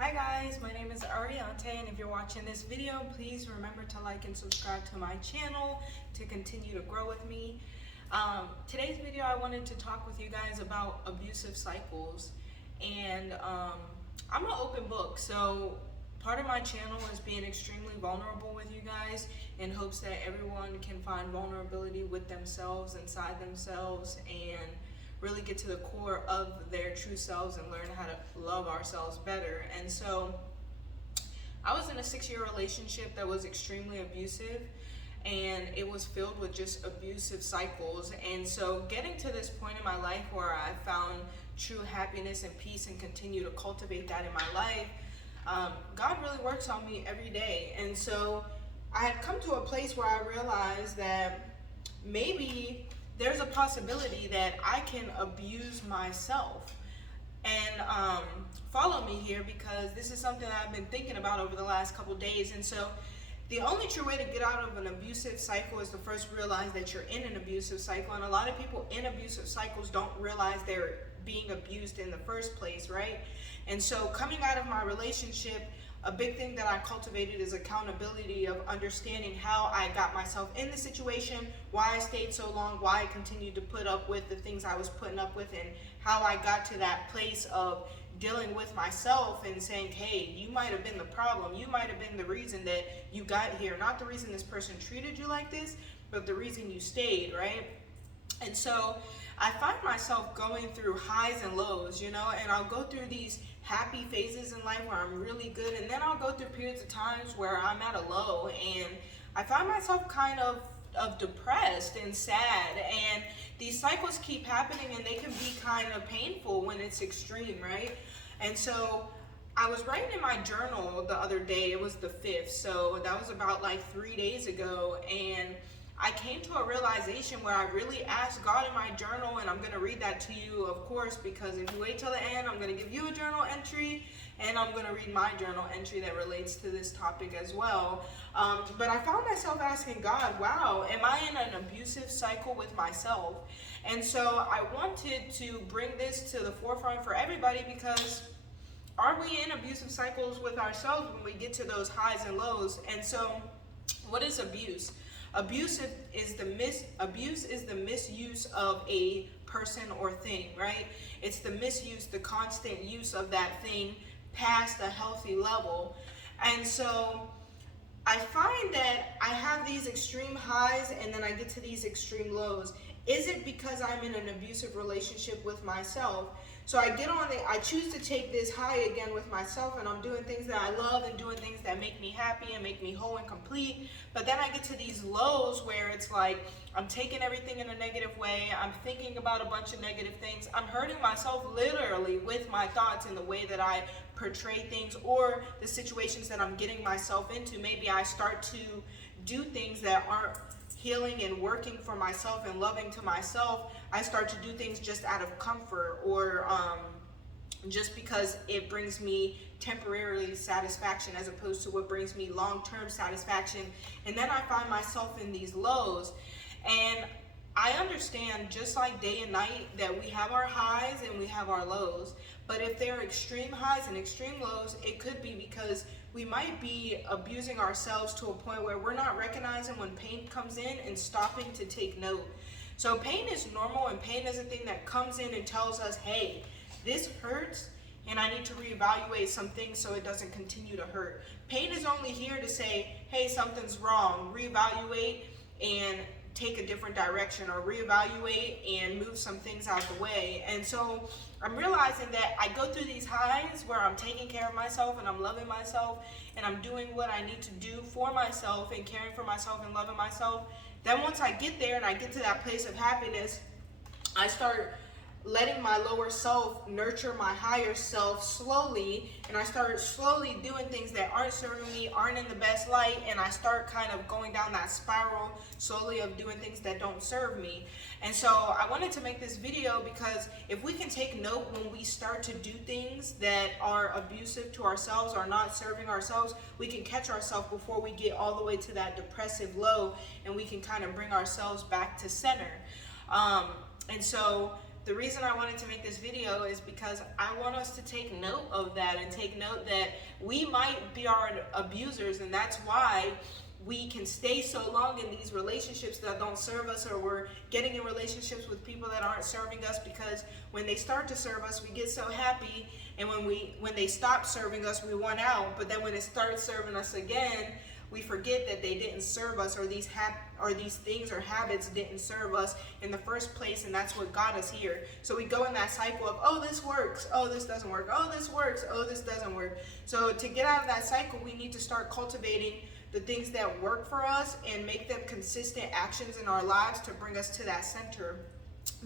Hi guys, my name is Ariante, and if you're watching this video, please remember to like and subscribe to my channel to continue to grow with me. Today's video, I wanted to talk with you guys about abusive cycles, and I'm an open book, so part of my channel is being extremely vulnerable with you guys in hopes that everyone can find vulnerability with themselves, inside themselves, and really get to the core of their true selves and learn how to love ourselves better. And so I was in a 6-year relationship that was extremely abusive, and it was filled with just abusive cycles. And so getting to this point in my life where I found true happiness and peace and continue to cultivate that in my life, God really works on me every day. And so I had come to a place where I realized that maybe there's a possibility that I can abuse myself. And follow me here, because this is something that I've been thinking about over the last couple days. And so the only true way to get out of an abusive cycle is to first realize that you're in an abusive cycle. And a lot of people in abusive cycles don't realize they're being abused in the first place, right? And so coming out of my relationship, a big thing that I cultivated is accountability, of understanding how I got myself in the situation, why I stayed so long, why I continued to put up with the things I was putting up with, and how I got to that place of dealing with myself and saying, hey, you might have been the problem. You might have been the reason that you got here. Not the reason this person treated you like this, but the reason you stayed, right? And so I find myself going through highs and lows, and I'll go through these happy phases in life where I'm really good, and then I'll go through periods of times where I'm at a low, and I find myself kind of depressed and sad. And these cycles keep happening, and they can be kind of painful when it's extreme, right? And so I was writing in my journal the other day. It was the 5th, so that was about like 3 days ago, and I came to a realization where I really asked God in my journal, and I'm going to read that to you, of course, because if you wait till the end, I'm going to give you a journal entry, and I'm going to read my journal entry that relates to this topic as well. But I found myself asking God, wow, am I in an abusive cycle with myself? And so I wanted to bring this to the forefront for everybody, because are we in abusive cycles with ourselves when we get to those highs and lows? And so what is abuse? Abuse is the misuse of a person or thing, right? It's the misuse, the constant use of that thing past a healthy level. And so I find that I have these extreme highs, and then I get to these extreme lows. Is it because I'm in an abusive relationship with myself? So I get on it, I choose to take this high again with myself, and I'm doing things that I love and doing things that make me happy and make me whole and complete. But then I get to these lows where it's like I'm taking everything in a negative way. I'm thinking about a bunch of negative things. I'm hurting myself literally with my thoughts and the way that I portray things, or the situations that I'm getting myself into. Maybe I start to do things that aren't healing and working for myself and loving to myself. I start to do things just out of comfort, or just because it brings me temporarily satisfaction as opposed to what brings me long-term satisfaction. And then I find myself in these lows. And I understand, just like day and night, that we have our highs and we have our lows. But if there are extreme highs and extreme lows, it could be because we might be abusing ourselves to a point where we're not recognizing when pain comes in and stopping to take note. So pain is normal, and pain is a thing that comes in and tells us, hey, this hurts, and I need to reevaluate some things so it doesn't continue to hurt. Pain is only here to say, hey, something's wrong, reevaluate and take a different direction, or reevaluate and move some things out the way. And so I'm realizing that I go through these highs where I'm taking care of myself and I'm loving myself and I'm doing what I need to do for myself and caring for myself and loving myself. Then once I get there and I get to that place of happiness, I start letting my lower self nurture my higher self slowly, and I start slowly doing things that aren't serving me, aren't in the best light, and I start kind of going down that spiral slowly of doing things that don't serve me. And so I wanted to make this video because if we can take note when we start to do things that are abusive to ourselves or not serving ourselves, we can catch ourselves before we get all the way to that depressive low, and we can kind of bring ourselves back to center. And so the reason I wanted to make this video is because I want us to take note of that and take note that we might be our abusers, and that's why we can stay so long in these relationships that don't serve us, or we're getting in relationships with people that aren't serving us, because when they start to serve us, we get so happy, and when they stop serving us, we want out. But then when it starts serving us again, we forget that they didn't serve us, or these things or habits didn't serve us in the first place, and that's what got us here. So we go in that cycle of, oh, this works, oh, this doesn't work, oh, this works, oh, this doesn't work. So to get out of that cycle, we need to start cultivating the things that work for us and make them consistent actions in our lives to bring us to that center.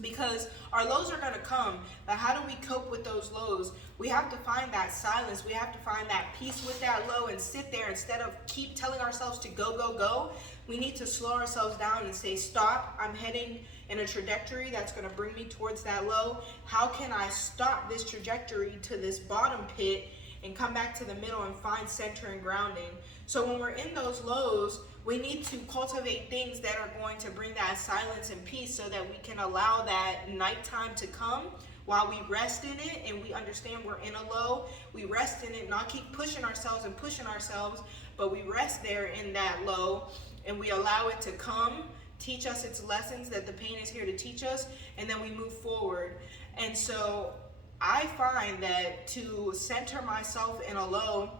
Because our lows are going to come, but how do we cope with those lows? We have to find that silence. We have to find that peace with that low and sit there instead of keep telling ourselves to go, go, go. We need to slow ourselves down and say, stop, I'm heading in a trajectory that's going to bring me towards that low. How can I stop this trajectory to this bottom pit and come back to the middle and find center and grounding? So when we're in those lows, we need to cultivate things that are going to bring that silence and peace, so that we can allow that nighttime to come while we rest in it and we understand we're in a low. We rest in it, not keep pushing ourselves, but we rest there in that low and we allow it to come, teach us its lessons that the pain is here to teach us, and then we move forward. And so I find that to center myself in a low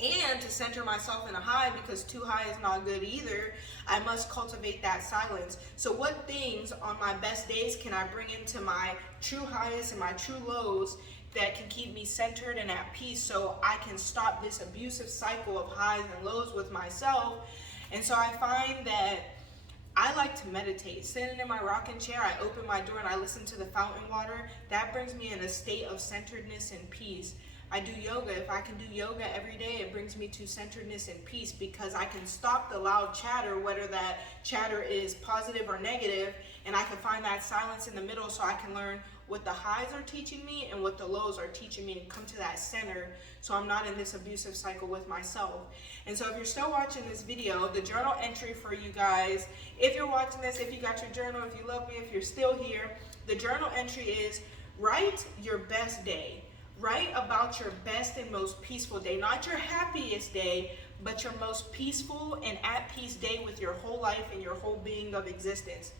and to center myself in a high, because too high is not good either, I must cultivate that silence. So what things on my best days can I bring into my true highs and my true lows that can keep me centered and at peace, so I can stop this abusive cycle of highs and lows with myself? And so I find that I like to meditate. Sitting in my rocking chair, I open my door and I listen to the fountain water. That brings me in a state of centeredness and peace. I do yoga. If I can do yoga every day, it brings me to centeredness and peace, because I can stop the loud chatter, whether that chatter is positive or negative, and I can find that silence in the middle, so I can learn what the highs are teaching me and what the lows are teaching me, and come to that center, so I'm not in this abusive cycle with myself. And so if you're still watching this video, the journal entry for you guys, if you're watching this, if you got your journal, if you love me, if you're still here, the journal entry is write your best day. Write about your best and most peaceful day, not your happiest day, but your most peaceful and at peace day with your whole life and your whole being of existence.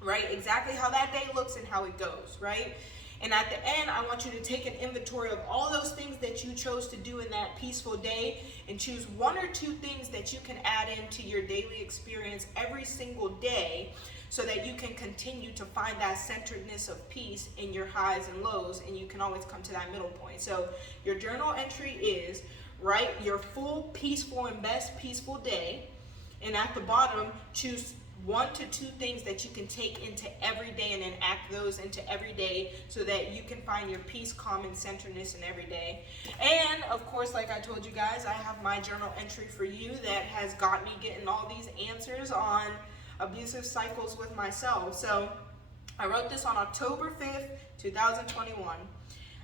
Right? Exactly how that day looks and how it goes, right? And at the end, I want you to take an inventory of all those things that you chose to do in that peaceful day, and choose one or two things that you can add into your daily experience every single day, so that you can continue to find that centeredness of peace in your highs and lows, and you can always come to that middle point. So your journal entry is write your full, peaceful, and best peaceful day, and at the bottom, choose 1 to 2 things that you can take into every day and enact those into every day, so that you can find your peace, calm, and centeredness in every day. And of course, like I told you guys, I have my journal entry for you that has got me getting all these answers on abusive cycles with myself. So I wrote this on October 5th, 2021.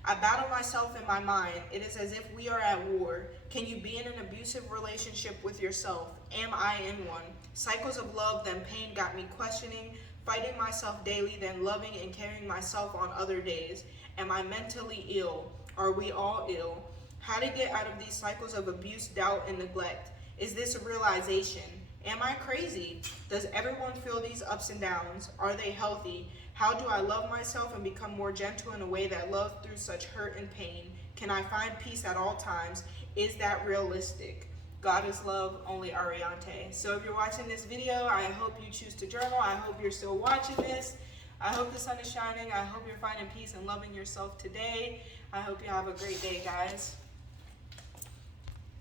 I battle myself in my mind. It is as if we are at war. Can you be in an abusive relationship with yourself? Am I in one? Cycles of love, then pain got me questioning, fighting myself daily, then loving and carrying myself on other days. Am I mentally ill? Are we all ill? How to get out of these cycles of abuse, doubt, and neglect? Is this a realization? Am I crazy? Does everyone feel these ups and downs? Are they healthy? How do I love myself and become more gentle in a way that loves through such hurt and pain? Can I find peace at all times? Is that realistic? God is love, Only.Ariante. So if you're watching this video, I hope you choose to journal. I hope you're still watching this. I hope the sun is shining. I hope you're finding peace and loving yourself today. I hope you have a great day, guys.